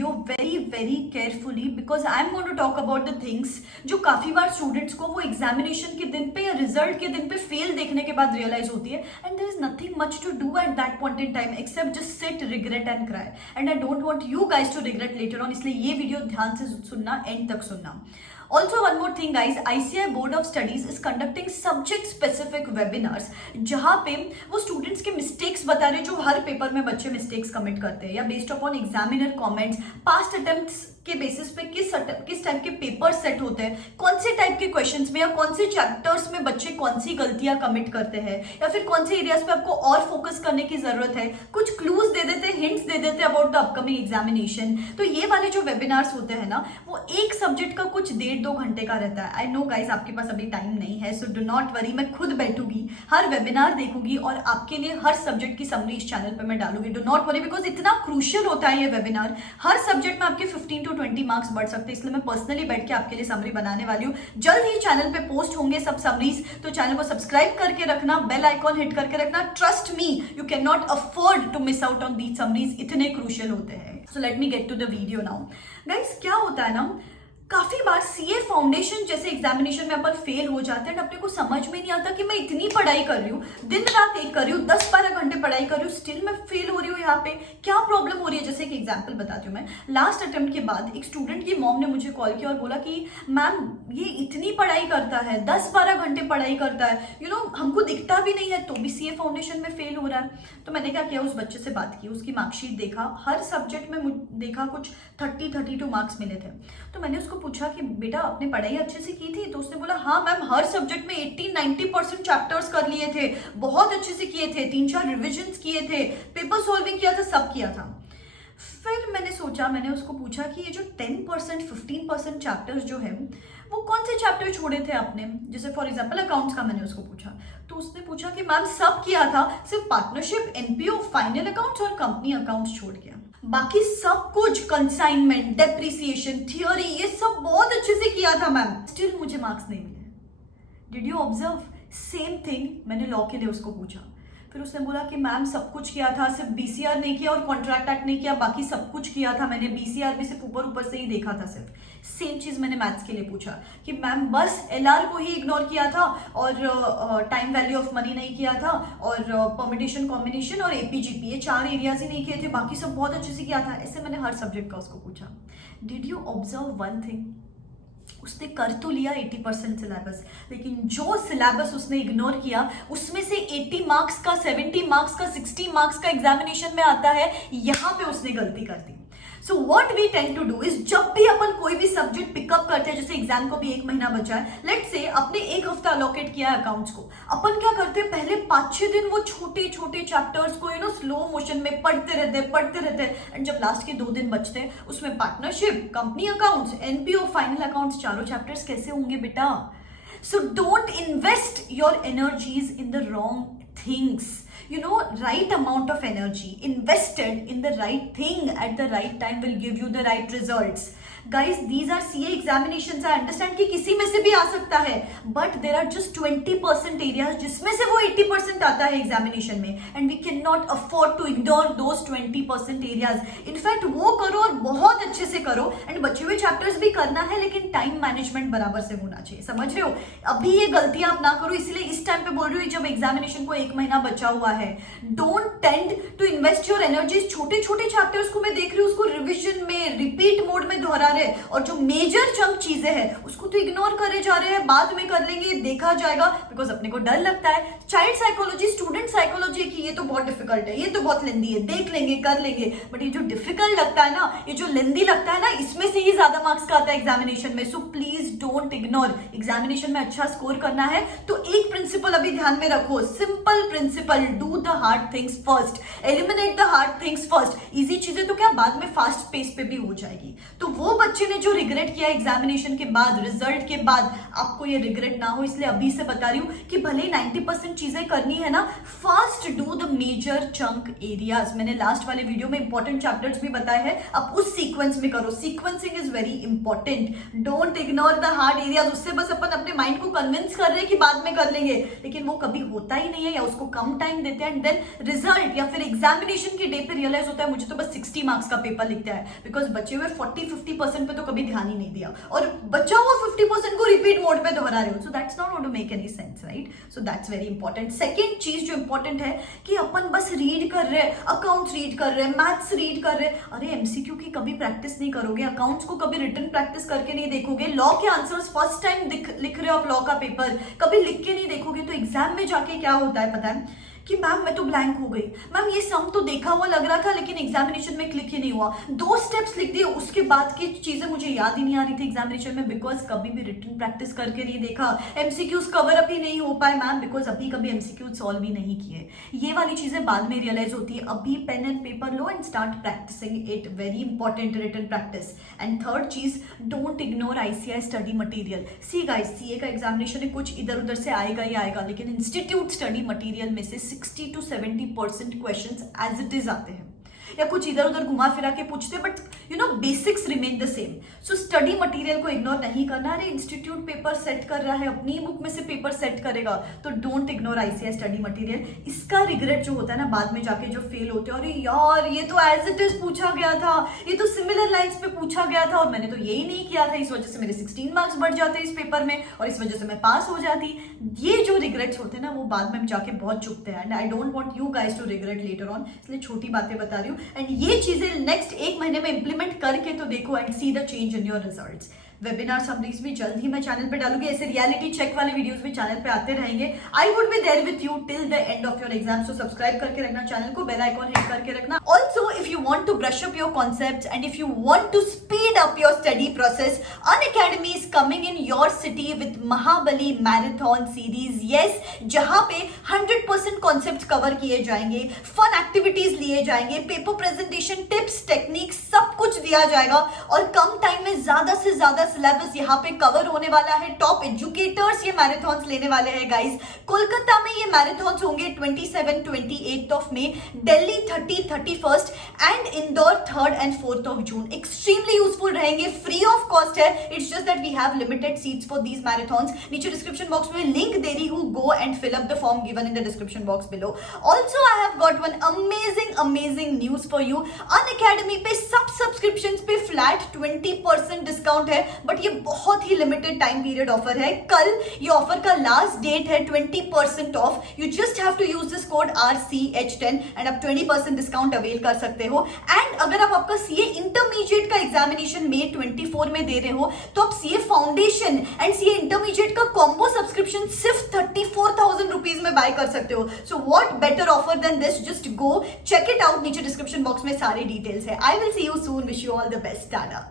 Video very very carefully because I am going to talk about the things जो काफी बार students को वो examination के दिन पे या रिजल्ट के दिन पे फेल देखने के बाद रियलाइज होती है and there is nothing much to do at that point in time except just sit regret and cry and I don't want you guys to regret later on, इसलिए ये वीडियो ध्यान से सुनना, एंड तक सुनना. Also one more thing guys, ICAI Board of Studies is conducting subject specific webinars जहाँ पे वो स्टूडेंट्स के मिस्टेक्स बता रहे जो हर पेपर में बच्चे मिस्टेक्स कमिट करते हैं या based upon examiner comments, past attempts के बेसिस पे किस टाइप के पेपर सेट होते हैं, कौन से टाइप के क्वेश्चंस में या कौन से चैप्टर्स में बच्चे कौन सी गलतियां कमिट करते हैं या फिर कौन से एरियाज पे आपको और फोकस करने की जरूरत है, कुछ क्लूज दे देते, हिंट्स दे देते अबाउट द अपकमिंग एग्जामिनेशन. तो ये वाले जो वेबिनार्स होते हैं ना वो एक सब्जेक्ट का कुछ 1.5-2 घंटे का रहता है. आई नो गाइज आपके पास अभी टाइम नहीं है, सो डू नॉट वरी, मैं खुद बैठूंगी, हर वेबिनार देखूंगी और आपके लिए हर सब्जेक्ट की समरी इस चैनल पे मैं डालूंगी. डू नॉट वरी बिकॉज इतना क्रूशियल होता है ये वेबिनार, हर सब्जेक्ट में आपके 15 to 20 मार्क्स बढ़ सकते हैं, इसलिए मैं पर्सनली बैठ के आपके लिए समरी बनाने वाली हूँ. जल्द ही चैनल पे पोस्ट होंगे सब समरीज, तो चैनल को सब्सक्राइब करके रखना, बेल आइकॉन हिट करके रखना. Trust me, you can not afford to miss out on these summaries, इतने क्रूशियल होते हैं. So let me get to the video now. Guys क्या होता है ना, काफी बार सीए फाउंडेशन जैसे एग्जामिनेशन में अपन फेल हो जाते हैं, अपने को समझ में नहीं आता कि मैं इतनी पढ़ाई कर रही हूँ, दिन रात एक कर रही हूँ, 10-12 घंटे पढ़ाई कर रही हूँ, स्टिल मैं फेल हो रही हूँ. यहाँ पे क्या प्रॉब्लम हो रही है? जैसे एक एग्जांपल बताती हूँ मैं. लास्ट अटेम्प्ट के बाद एक स्टूडेंट की मॉम ने मुझे कॉल किया और बोला कि मैम ये इतनी पढ़ाई करता है, 10-12 घंटे पढ़ाई करता है, यू नो हमको दिखता भी नहीं है तो भी सीए फाउंडेशन में फेल हो रहा है. तो मैंने क्या किया, उस बच्चे से बात की, उसकी मार्कशीट देखा, हर सब्जेक्ट में देखा कुछ 30-32 मार्क्स मिले थे. तो मैंने उसको पूछा कि बेटा आपने पढ़ाई अच्छे से की थी? तो उसने बोला हाँ मैम, हर सब्जेक्ट में 80-90% चैप्टर्स कर लिए थे, बहुत अच्छे से किए थे, 3-4 रिविजन्स किए थे, पेपर सॉल्विंग किया था, सब किया था. फिर मैंने सोचा, मैंने उसको पूछा कि ये जो 10% 15% चैप्टर्स जो है वो कौन से चैप्टर छोड़े थे आपने? जैसे फॉर एग्जांपल अकाउंट्स का मैंने उसको पूछा, तो उसने पूछा कि मैम सब किया था, सिर्फ पार्टनरशिप, एनपीओ, फाइनल अकाउंट्स और कंपनी अकाउंट्स छोड़ गया, बाकी सब कुछ कंसाइनमेंट, डेप्रिसिएशन, थियोरी, ये सब बहुत अच्छे से किया था मैम, स्टिल मुझे मार्क्स नहीं मिले. Did you observe? Same thing मैंने लॉ के लिए उसको पूछा. फिर उसने बोला कि मैम सब कुछ किया था, सिर्फ बीसीआर नहीं किया और कॉन्ट्रैक्ट एक्ट नहीं किया, बाकी सब कुछ किया था मैंने, बीसीआर भी सिर्फ ऊपर से ही देखा था सिर्फ. सेम चीज मैंने मैथ्स के लिए पूछा कि मैम बस एलआर को ही इग्नोर किया था और टाइम वैल्यू ऑफ मनी नहीं किया था और परमिटेशन कॉम्बिनेशन और एपीजीपी, ये 4 एरियाज ही नहीं किए थे, बाकी सब बहुत अच्छे से किया था. ऐसे मैंने हर सब्जेक्ट का उसको पूछा. Did you observe one thing? उसने कर तो लिया 80% सिलेबस, लेकिन जो सिलेबस उसने इग्नोर किया उसमें से 80 मार्क्स का, 70 मार्क्स का, 60 मार्क्स का एग्जामिनेशन में आता है, यहां पे उसने गलती कर दी. So what we tend to do is, जब भी अपन कोई भी सब्जेक्ट पिकअप करते हैं, जैसे एग्जाम को भी 1 महीना बचा है, लेट्स से आपने 1 हफ्ता अलोकेट किया है अकाउंट्स को, अपन क्या करते हैं पहले 5-6 दिन वो छोटे छोटे चैप्टर्स को स्लो मोशन में पढ़ते रहते हैं एंड जब लास्ट के 2 दिन बचते हैं उसमें partnership, company accounts, NPO, final accounts, चारों चैप्टर्स कैसे होंगे बेटा? So don't invest your energies in the wrong things. Right amount of energy invested in the right thing at the right time will give you the right results. Guys, these are CA examinations. I understand कि किसी में से भी आ सकता है, but there are just 20% areas जिसमें से वो 80% आता है एग्जामिनेशन में, and we cannot afford to ignore those 20% areas. In fact, वो करो और बहुत अच्छे से करो, and बचे हुए चैप्टर्स भी करना है, लेकिन टाइम मैनेजमेंट बराबर से होना चाहिए. समझ रहे हो? अभी ये गलतियां आप ना करो, इसलिए इस टाइम पे बोल रही हूँ जब एग्जामिनेशन को 1 महीना बचा हुआ है. Don't tend to invest your energies. छोटे छोटे चैप्टर्स को मैं देख रही हूँ उसको रिविजन में, रिपीट मोड में दोहरा रहे, और जो मेजर चंक चीजें हैं उसको तो इग्नोर करे जा रहे हैं, बाद में कर लेंगे, देखा जाएगा, बिकॉज अपने को डर लगता है. चाइल्ड साइकोलॉजी, स्टूडेंट साइकोलॉजी की ये तो बहुत डिफिकल्ट है, ये तो बहुत लेंदी है, देख लेंगे, कर लेंगे, बट ये जो डिफिकल्ट लगता है ना, ये जो लेंदी लगता है ना, इसमें से ही ज्यादा मार्क्स का आता है एग्जामिनेशन में. So please don't ignore. Examination में अच्छा स्कोर करना है तो एक प्रिंसिपल अभी ध्यान में रखो, simple principal, do the hard things first, eliminate the hard things first. Easy चीजें तो क्या बाद में फास्ट पेस पे भी हो जाएगी. तो वो बच्चे ने जो रिग्रेट किया एग्जामिनेशन के बाद, रिजल्ट के बाद, आपको ये रिग्रेट ना हो इसलिए अभी से बता रही हूं कि भले 90% चीजें करनी है ना, fast do the major chunk areas. मैंने लास्ट वाले वीडियो में इंपॉर्टेंट चैप्टर्स भी बताए हैं, अब उस सीक्वेंस में करो. Sequencing is very important. Don't ignore the hard areas. उससे बस अपन अपने माइंड को कन्विंस कर रहे हैं कि बाद में कर लेंगे, लेकिन वो कभी होता ही नहीं है, या उसको कम टाइम टाइम देते हैं एंड देन रिजल्ट या फिर एग्जामिनेशन के डे पे रियलाइज होता है मुझे तो बस 60 मार्क्स का पेपर लिखता है, बिकॉज बचे हुए 40-50% पे तो कभी ध्यान ही नहीं दिया और बचा हुआ 50% को रिपीट मोड पे दोहरा रहे हो. So that's not going to make any sense, right? So that's very important. Second चीज जो इंपॉर्टेंट है कि अपन बस रीड कर रहे हैं, अकाउंट्स रीड कर रहे हैं, मैथ्स रीड कर रहे हैं. अरे एमसीक्यू की कभी प्रैक्टिस नहीं करोगे, अकाउंट्स को कभी रिटन प्रैक्टिस करके नहीं देखोगे, लॉ के आंसर्स फर्स्ट टाइम लिख रहे हो आप लॉ का पेपर, कभी लिख के नहीं देखोगे, तो एग्जाम में जाके क्या होता है पता है कि मैम मैं तो ब्लैंक हो गई, मैम ये सम तो देखा हुआ लग रहा था लेकिन एग्जामिनेशन में क्लिक ही नहीं हुआ, 2 स्टेप्स लिख दिए उसके बाद की चीजें मुझे याद ही नहीं आ रही थी एग्जामिनेशन में, बिकॉज कभी भी रिटन प्रैक्टिस करके नहीं देखा. एमसीक्यूज कवर अप ही नहीं हो पाए मैम, बिकॉज अभी कभी एमसीक्यूज सॉल्व ही नहीं किए. ये वाली चीजें बाद में रियलाइज होती है. अभी पेन एंड पेपर लो and start practising it. Very important written practice. And third चीज, don't ignore ICAI study material. See guys, CA का एग्जामिनेशन है, कुछ इधर उधर से आएगा ही आएगा, लेकिन इंस्टीट्यूट स्टडी मटेरियल में से 60 to 70% questions as it is आते हैं, या कुछ इधर उधर घुमा फिरा के पूछते हैं, but you know basics remain the same. So study material को इग्नोर नहीं करना. अरे इंस्टीट्यूट पेपर सेट कर रहा है, अपनी बुक में से पेपर सेट करेगा, तो don't ignore ICAI study material. इसका रिग्रेट जो होता है ना बाद में जाके जो फेल होते हैं, अरे यार ये तो एज इट इज पूछा गया था, ये तो सिमिलर लाइन्स पे पूछा गया था और मैंने तो यही नहीं किया था, इस वजह से मेरे 16 मार्क्स बढ़ जाते इस पेपर में और इस वजह से मैं पास हो जाती. ये जो रिग्रेट्स होते हैं ना वो बाद में जाके बहुत चुभते हैं. And I don't want you guys to regret later on, इसलिए छोटी बातें बता रही हूँ. एंड ये चीजें नेक्स्ट 1 महीने में इंप्लीमेंट करके तो देखो and see the change in your results. Webinar summaries भी जल्द ही मैं चैनल पे डालूंगी, ऐसे रियलिटी चेक वाले वीडियोस भी चैनल पे आते रहेंगे. I would be there with you till the end of your exam. So subscribe करके रखना चैनल को, बेल आइकॉन हिट करके रखना. Also if you want to brush up your concepts and if you want to speed up your study process, Unacademy is coming in your city with Mahabali marathon series. Yes, जहां पे 100% concepts cover किए जाएंगे, fun activities लिए जाएंगे, paper presentation tips techniques सब कुछ दिया जाएगा और कम टाइम में ज्यादा से ज्यादा सिलेबस यहाँ पे कवर होने वाला है. टॉप एजुकेटर्स ये मैराथन्स लेने वाले हैं गाइस. कोलकाता में ये मैराथन्स होंगे 27-28 of May, Delhi 30-31 and Indore 3rd and 4th of June. Extremely useful रहेंगे, फ्री ऑफ कॉस्ट है. It's just that we have limited seats for these marathons. नीचे डिस्क्रिप्शन बॉक्स में लिंक दे रही हूँ, go and fill up the form given in the description box below. Also I have got one amazing news for you. Unacademy पे सब subscription पे flat 20% discount है, but ये बहुत ही लिमिटेड टाइम पीरियड ऑफर है. कल ये ऑफर का लास्ट डेट है 20% off. You just have to use this code RCH10 and आप 20% डिस्काउंट अवेल कर सकते हो. एंड अगर आप आपका सीए इंटरमीडिएट का एग्जामिनेशन May 24 में दे रहे हो तो आप CA foundation and CA intermediate का कॉम्बो सब्सक्रिप्शन सिर्फ 34,000 रुपीज में बाय कर सकते हो. So what better offer than this? Just go check it out. नीचे डिस्क्रिप्शन बॉक्स में सारे डिटेल्स है. I will see you soon. Wish you all the best. Tata.